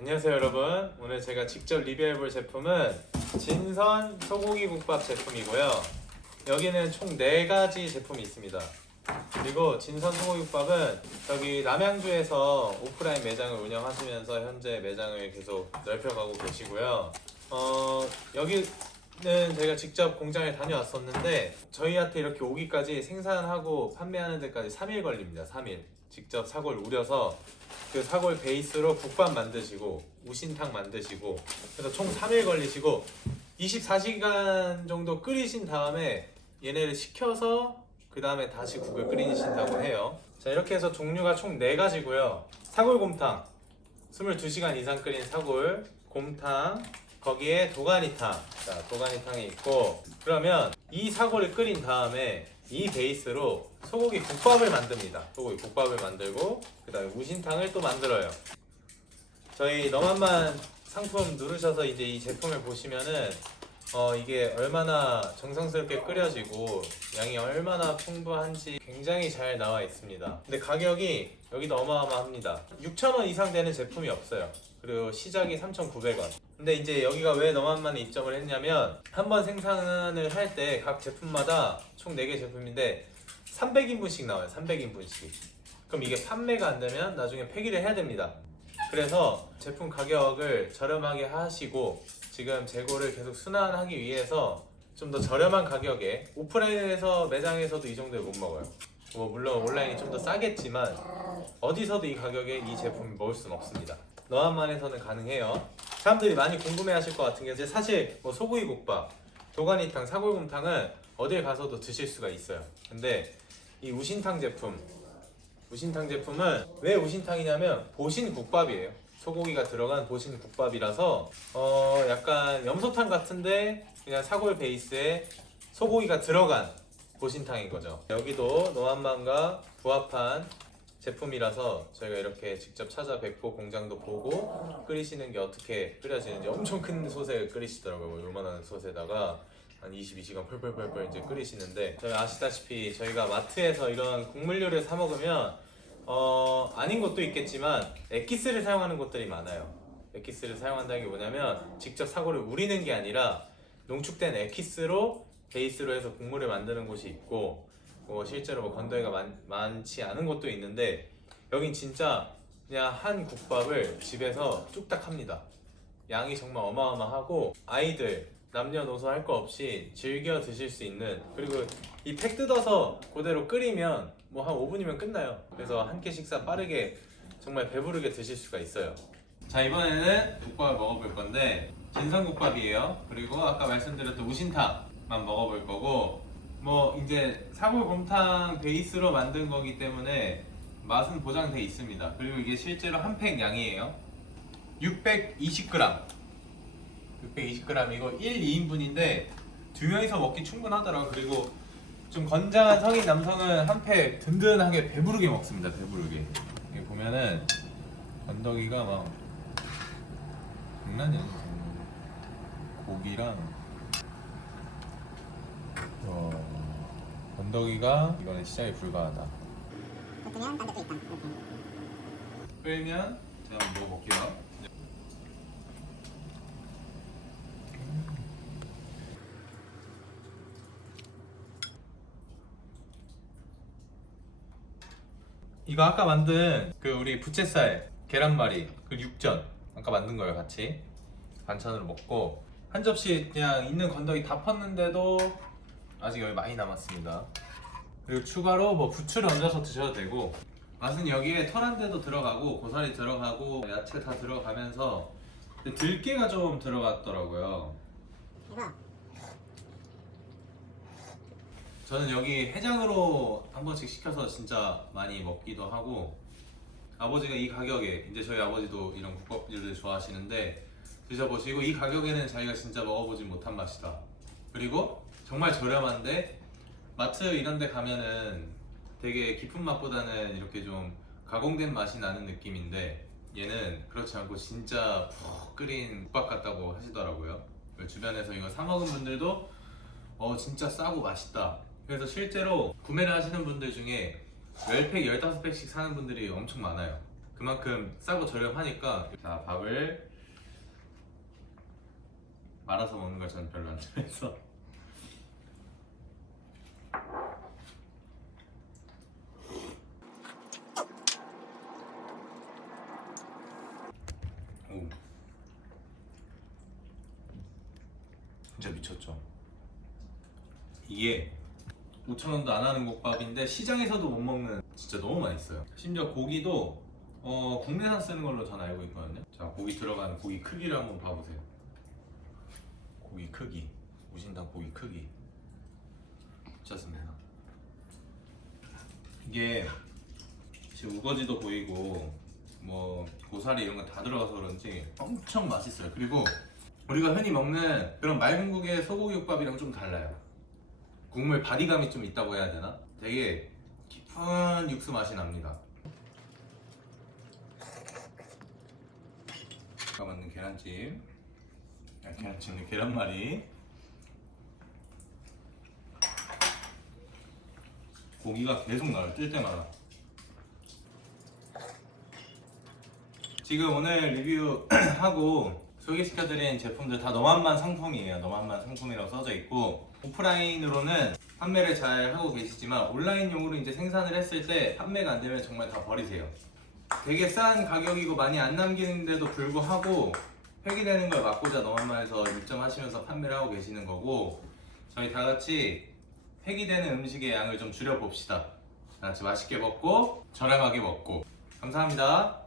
안녕하세요 여러분. 오늘 제가 직접 리뷰해 볼 제품은 진선 소고기 국밥 제품이고요. 여기는 총 4가지 제품이 있습니다. 그리고 진선 소고기 국밥은 여기 남양주에서 오프라인 매장을 운영하시면서 현재 매장을 계속 넓혀가고 계시고요. 어, 여기 는 제가 직접 공장에 다녀왔었는데 저희한테 이렇게 오기까지 생산하고 판매하는 데까지 3일 걸립니다 3일. 직접 사골 우려서 그 사골 베이스로 국밥 만드시고 우신탕 만드시고 그래서 총 3일 걸리시고 24시간 정도 끓이신 다음에 얘네를 식혀서 그 다음에 다시 국을 끓이신다고 해요. 자 이렇게 해서 종류가 총 4가지고요. 사골곰탕. 22시간 이상 끓인 사골 곰탕 거기에 도가니탕. 자 도가니탕이 있고 그러면 이 사골을 끓인 다음에 이 베이스로 소고기 국밥을 만듭니다. 소고기 국밥을 만들고 그 다음에 우신탕을 또 만들어요. 저희 너만만 상품 누르셔서 이제 이 제품을 보시면은 어 이게 얼마나 정성스럽게 끓여지고 양이 얼마나 풍부한지 굉장히 잘 나와 있습니다. 근데 가격이 여기도 어마어마합니다. 6,000원 이상 되는 제품이 없어요. 그리고 시작이 3,900원. 근데 이제 여기가 왜 너만만에 입점을 했냐면 한 번 생산을 할 때 각 제품마다 총 4개 제품인데 300인분씩 나와요. 300인분씩. 그럼 이게 판매가 안 되면 나중에 폐기를 해야 됩니다. 그래서 제품 가격을 저렴하게 하시고 지금 재고를 계속 순환하기 위해서 좀 더 저렴한 가격에 오프라인에서 매장에서도 이 정도에 못 먹어요. 뭐 물론 온라인이 좀 더 싸겠지만 어디서도 이 가격에 이 제품을 먹을 수는 없습니다. 너한만에서는 가능해요. 사람들이 많이 궁금해하실 것 같은 게 이제 사실 뭐 소고기 국밥, 도가니탕, 사골곰탕은 어딜 가서도 드실 수가 있어요. 근데 이 우신탕 제품 우신탕 제품은 왜 우신탕이냐면 보신 국밥이에요. 소고기가 들어간 보신 국밥이라서 어 약간 염소탕 같은데 그냥 사골 베이스에 소고기가 들어간 보신탕인 거죠. 여기도 노한만과 부합한 제품이라서 저희가 이렇게 직접 찾아 뵙고 공장도 보고 끓이시는 게 어떻게 끓여지는지 엄청 큰 솥에 끓이시더라고요. 뭐 요만한 솥에다가 한 22시간 펄펄펄펄 이제 끓이시는데 저희 아시다시피 저희가 마트에서 이런 국물 요리를 사 먹으면 어 아닌 것도 있겠지만 엑기스를 사용하는 곳들이 많아요. 엑기스를 사용한다는 게 뭐냐면 직접 사골을 우리는 게 아니라 농축된 엑기스로 베이스로 해서 국물을 만드는 곳이 있고 뭐 실제로 뭐 건더기가 많, 많지 않은 곳도 있는데 여긴 진짜 그냥 한 국밥을 집에서 뚝딱 합니다. 양이 정말 어마어마하고 아이들 남녀노소 할 거 없이 즐겨 드실 수 있는 그리고 이 팩 뜯어서 그대로 끓이면 뭐 한 5분이면 끝나요. 그래서 한 끼 식사 빠르게 정말 배부르게 드실 수가 있어요. 자 이번에는 국밥을 먹어볼 건데 진성국밥이에요. 그리고 아까 말씀드렸던 우신탕 만 먹어볼 거고 뭐 이제 사골곰탕 베이스로 만든 거기 때문에 맛은 보장돼 있습니다. 그리고 이게 실제로 한 팩 양이에요. 620g. 620g이고 1, 2인분인데 두 명이서 먹기 충분하더라고. 그리고 좀 건장한 성인 남성은 한 팩 든든하게 배부르게 먹습니다. 배부르게. 여기 보면은 건더기가 막 장난이 아니죠. 고기랑 어, 건더기가 이거는 시작이 불가하다. 딴 데도 있다. 끓이면 제가 한번 먹어볼게요. 이거 아까 만든 그 우리 부채살 계란말이 그 육전 아까 만든 거예요 같이 반찬으로 먹고 한 접시 그냥 있는 건더기 다 펐는데도 아직 여기 많이 남았습니다. 그리고 추가로 뭐 부추를 얹어서 드셔도 되고 맛은 여기에 털한 대도 들어가고 고사리 들어가고 야채 다 들어가면서 근데 들깨가 좀 들어갔더라고요. 이거 저는 여기 해장으로 한 번씩 시켜서 진짜 많이 먹기도 하고 아버지가 이 가격에 이제 저희 아버지도 이런 국밥류를 좋아하시는데 드셔보시고 이 가격에는 자기가 진짜 먹어보지 못한 맛이다. 그리고 정말 저렴한데 마트 이런 데 가면은 되게 깊은 맛보다는 이렇게 좀 가공된 맛이 나는 느낌인데 얘는 그렇지 않고 진짜 푹 끓인 국밥 같다고 하시더라고요. 주변에서 이거 사 먹은 분들도 어 진짜 싸고 맛있다. 그래서 실제로 구매를 하시는 분들 중에 10팩, 15팩씩 사는 분들이 엄청 많아요. 그만큼 싸고 저렴하니까 자 밥을 말아서 먹는 걸 저는 별로 안 좋아해서 오 진짜 미쳤죠 이게 5,000원도 안 하는 국밥인데 시장에서도 못 먹는 진짜 너무 맛있어요. 심지어 고기도 어, 국내산 쓰는 걸로 전 알고 있거든요. 자, 고기 들어가는 고기 크기를 한번 봐보세요. 고기 크기, 우신당 고기 크기. 미쳤습니다. 이게 지금 우거지도 보이고 뭐 고사리 이런 거 다 들어가서 그런지 엄청 맛있어요. 그리고 우리가 흔히 먹는 그런 맑은 국의 소고기 국밥이랑 좀 달라요. 국물 바디감이 좀 있다고 해야 되나? 되게 깊은 육수 맛이 납니다. 아까 만든 계란찜, 아, 계란찜, 계란말이. 고기가 계속 나와요, 뜰 때마다. 지금 오늘 리뷰하고 소개시켜드린 제품들 다 너만만 상품이에요. 너만만 상품이라고 써져 있고 오프라인으로는 판매를 잘 하고 계시지만 온라인용으로 이제 생산을 했을 때 판매가 안 되면 정말 다 버리세요. 되게 싼 가격이고 많이 안 남기는데도 불구하고 폐기되는 걸 막고자 너만만에서 입점하시면서 판매를 하고 계시는 거고 저희 다 같이 폐기되는 음식의 양을 좀 줄여 봅시다. 다 같이 맛있게 먹고 저렴하게 먹고 감사합니다.